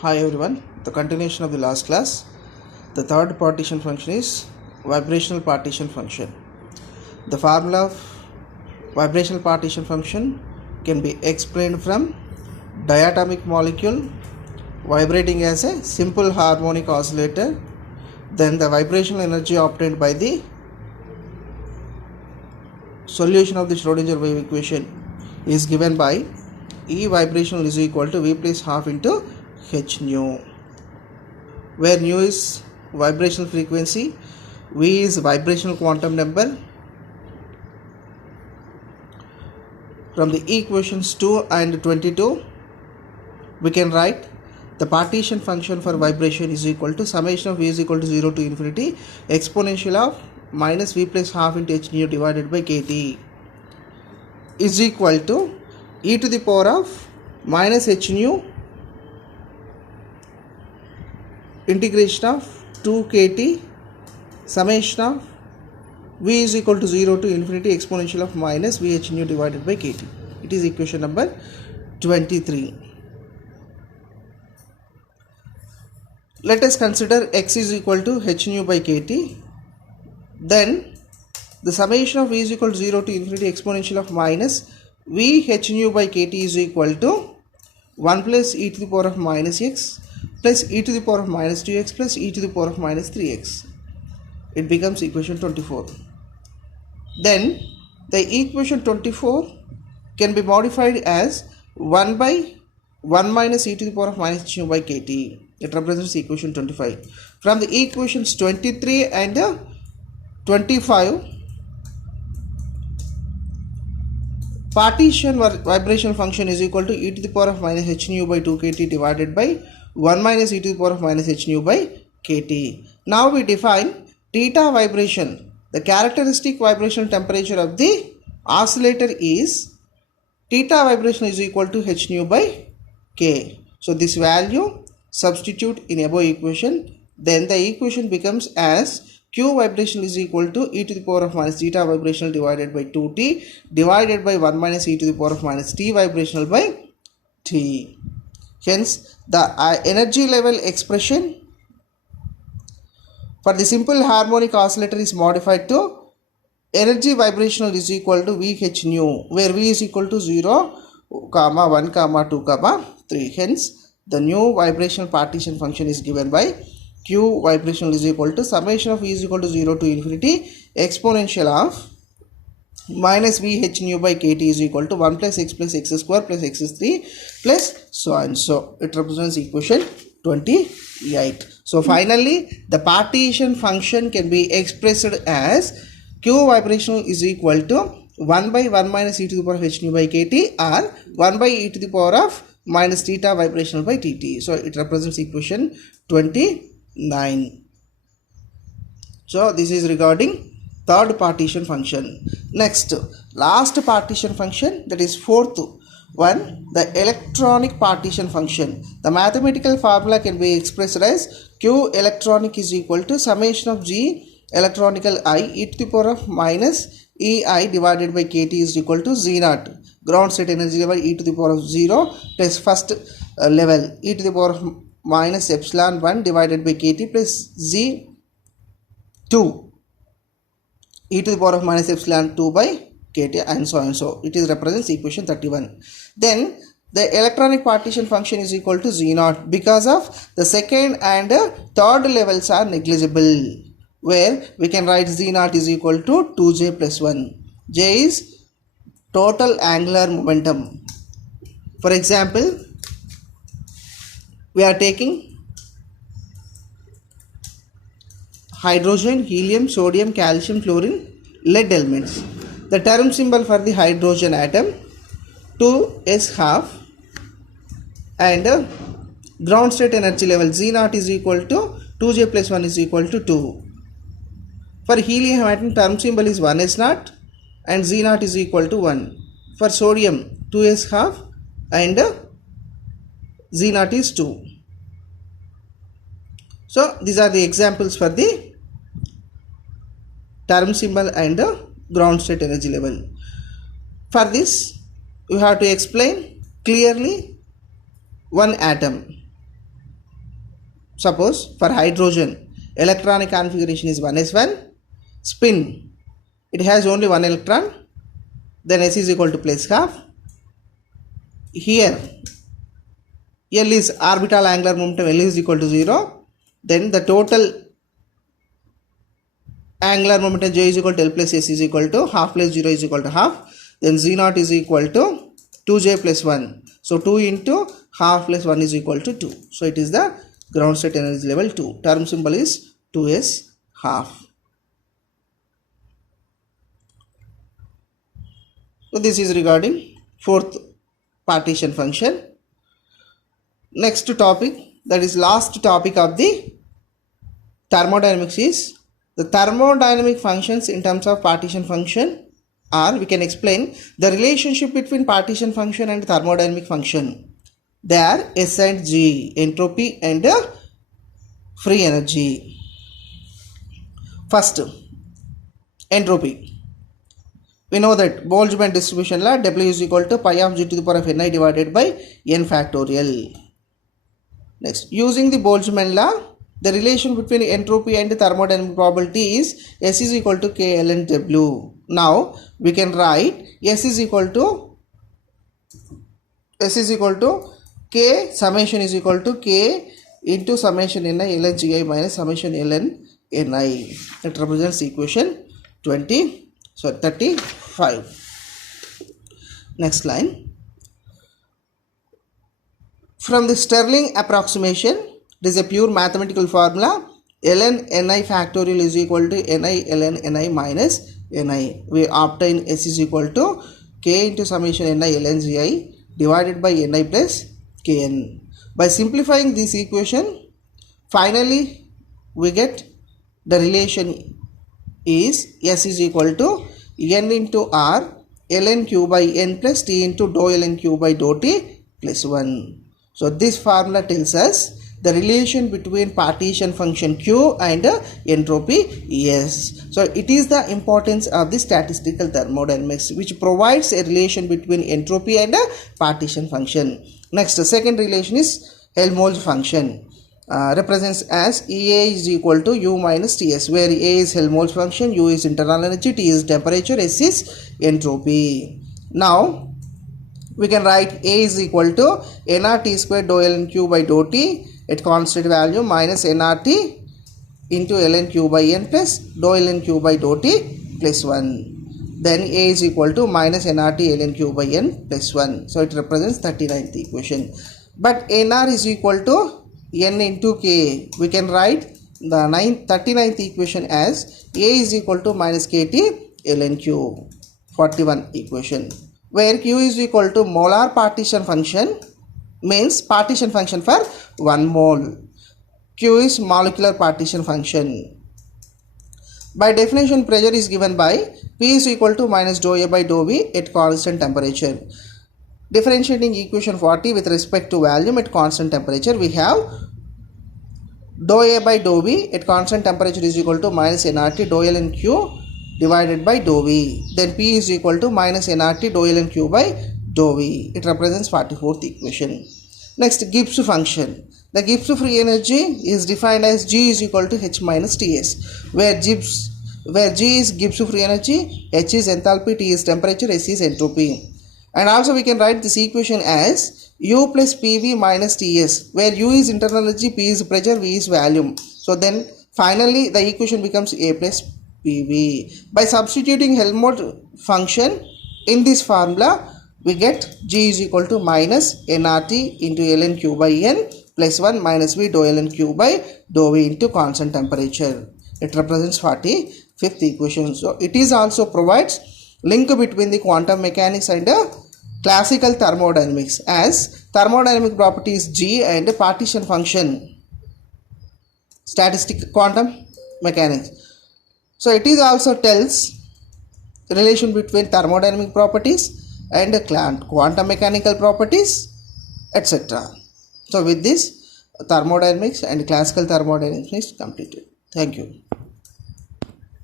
Hi everyone, the continuation of the last class. The third partition function is vibrational partition function. The formula of vibrational partition function can be explained from diatomic molecule vibrating as a simple harmonic oscillator, then the vibrational energy obtained by the solution of the Schrodinger wave equation is given by E vibrational is equal to V plus half into h nu, where nu is vibrational frequency, V is vibrational quantum number. From the equations 2 and 22 we can write the partition function for vibration is equal to summation of V is equal to 0 to infinity exponential of minus V plus half into h nu divided by kt is equal to e to the power of minus h nu integration of 2 kt summation of V is equal to 0 to infinity exponential of minus Vh nu divided by kt. It is equation number 23. Let us consider x is equal to h nu by kt. Then the summation of V is equal to 0 to infinity exponential of minus Vh nu by kt is equal to 1 plus e to the power of minus x plus e to the power of minus 2x plus e to the power of minus 3x. It becomes equation 24. Then the equation 24 can be modified as 1 by 1 minus e to the power of minus h nu by kt. It represents equation 25. From the equations 23 and 25, partition vibration function is equal to e to the power of minus h nu by 2 kt divided by 1 minus e to the power of minus h nu by kt. Now we define theta vibration. The characteristic vibrational temperature of the oscillator is theta vibration is equal to h nu by k. So this value substitute in above equation, then the equation becomes as q vibration is equal to e to the power of minus theta vibrational divided by 2t divided by 1 minus e to the power of minus t vibrational by t. Hence the energy level expression for the simple harmonic oscillator is modified to energy vibrational is equal to Vh nu, where V is equal to 0, 1, 2, 3. Hence the new vibrational partition function is given by q vibrational is equal to summation of V is equal to 0 to infinity exponential of minus Vh nu by kt is equal to 1 plus x square plus x is 3 plus so and so. It represents equation 28. So finally the partition function can be expressed as q vibrational is equal to 1 by 1 minus e to the power of h nu by kt or 1 by e to the power of minus theta vibrational by tt. So it represents equation 29. So this is regarding third partition function. Next, last partition function, that is fourth one, the electronic partition function. The mathematical formula can be expressed as q electronic is equal to summation of g electronical I e to the power of minus ei divided by kt is equal to z naught, ground state energy level e to the power of 0 plus first level e to the power of minus epsilon 1 divided by kt plus z 2 e to the power of minus epsilon 2 by kt and so and so. It is represents equation 31. Then the electronic partition function is equal to z naught because of the second and third levels are negligible, where we can write z naught is equal to 2j plus 1. J is total angular momentum. For example, we are taking hydrogen, helium, sodium, calcium, fluorine, lead elements. The term symbol for the hydrogen atom 2s half and ground state energy level z naught is equal to 2j plus 1 is equal to 2. For helium atom term symbol is 1s naught and z naught is equal to 1. For sodium 2s half and z naught is 2. So these are the examples for the term symbol and ground state energy level. For this you have to explain clearly one atom. Suppose for hydrogen, electronic configuration is 1s1, spin, it has only one electron, then s is equal to plus half. Here L is orbital angular momentum, L is equal to 0, then the total angular momentum J is equal to L plus S is equal to half plus 0 is equal to half, then Z0 is equal to 2J plus 1. So 2 into half plus 1 is equal to 2. So it is the ground state energy level 2. Term symbol is 2s half. So this is regarding fourth partition function. Next topic, that is last topic of the thermodynamics, is the thermodynamic functions in terms of partition function, or we can explain the relationship between partition function and thermodynamic function. They are S and G, entropy and free energy. First, entropy. We know that Boltzmann distribution law, W is equal to pi of G to the power of Ni divided by N factorial. Next, using the Boltzmann law, the relation between entropy and thermodynamic probability is S is equal to K ln W. Now we can write S is equal to K summation is equal to K into summation Ni ln Gi minus summation ln Ni. That represents equation 35. Next line. From the Stirling approximation, it is a pure mathematical formula. Ln Ni factorial is equal to Ni ln Ni minus Ni. We obtain S is equal to K into summation Ni ln Gi divided by Ni plus Kn. By simplifying this equation, finally we get the relation is S is equal to N into R ln Q by N plus T into dou ln Q by dou T plus 1. So this formula tells us the relation between partition function Q and entropy S. So it is the importance of the statistical thermodynamics, which provides a relation between entropy and partition function. Next, the second relation is Helmholtz function. Represents as EA is equal to U minus TS, where A is Helmholtz function, U is internal energy, T is temperature, S is entropy. Now we can write A is equal to nRT square dou ln Q by dou T at constant value minus nRT into ln Q by N plus dou ln Q by dou T plus 1. Then A is equal to minus nRT ln Q by N plus 1. So it represents 39th equation. But nR is equal to N into K. We can write the 39th equation as A is equal to minus KT ln Q. 41 equation. Where Q is equal to molar partition function, means partition function for 1 mole. Q is molecular partition function. By definition, pressure is given by P is equal to minus dou A by dou V at constant temperature. Differentiating equation 40 with respect to volume at constant temperature, we have dou A by dou V at constant temperature is equal to minus nRT dou ln Q divided by dou V. Then P is equal to minus nRT dou ln Q by dou V. It represents 44th equation. Next, Gibbs function. The Gibbs free energy is defined as G is equal to H minus Ts, where G is Gibbs free energy, H is enthalpy, T is temperature, S is entropy. And also we can write this equation as U plus PV minus Ts, where U is internal energy, P is pressure, V is volume. So then finally the equation becomes A plus PV. By substituting Helmholtz function in this formula, we get G is equal to minus nRT into ln Q by N plus 1 minus V dou ln Q by dou V into constant temperature. It represents 45th equation. So it is also provides link between the quantum mechanics and classical thermodynamics, as thermodynamic property is G and partition function statistic quantum mechanics. So it is also tells relation between thermodynamic properties and quantum mechanical properties, etc. So with this, thermodynamics and classical thermodynamics is completed. Thank you.